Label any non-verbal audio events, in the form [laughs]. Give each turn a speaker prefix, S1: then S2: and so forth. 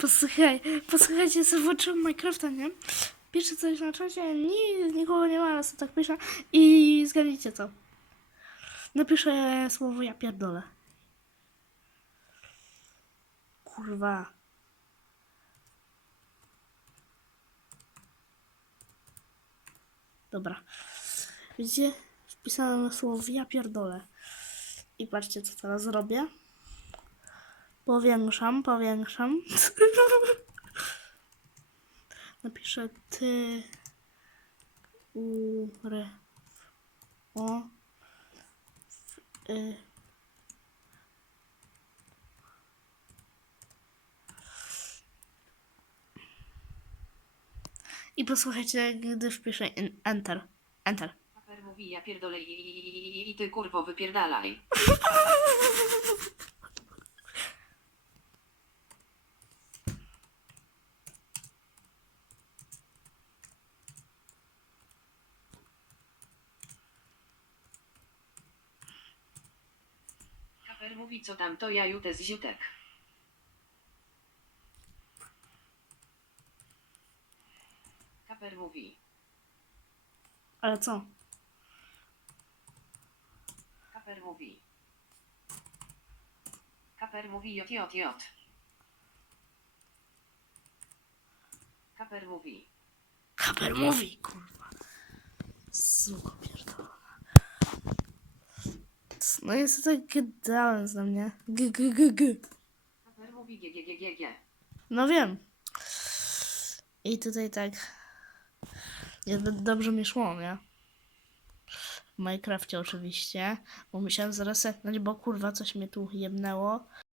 S1: Posłuchaj, posłuchajcie, sobie włączyłem Minecrafta, nie? Piszę coś na czacie, nic, nikogo nie ma, ale sobie tak piszę i zgadnijcie co. Napiszę słowo ja pierdolę. Kurwa. Dobra. Widzicie? Wpisałem słowo ja pierdolę. I patrzcie, co teraz zrobię. Powiększam, powiększam. [laughs] Napiszę ty u re o w, y. I posłuchajcie, gdy wpiszę in, enter. Enter.
S2: Kaper mówi ja pierdolę i, i, i, i ty kurwo wypierdalaj. [laughs] Kaper mówi co tam to ja jutę z ziutek. Kaper mówi.
S1: Ale co?
S2: Kaper mówi. Kaper mówi jot jot jot. Kaper mówi.
S1: Kaper mówi, kurwa. Pierdolona. No jest tak gadałem ze mnie. G, g, g, g.
S2: Kaper mówi g g g g g.
S1: No wiem. I tutaj tak. Jakby dobrze mi szło, nie? W Minecrafcie oczywiście. Bo musiałem zaresetnąć, bo kurwa coś mnie tu jebnęło.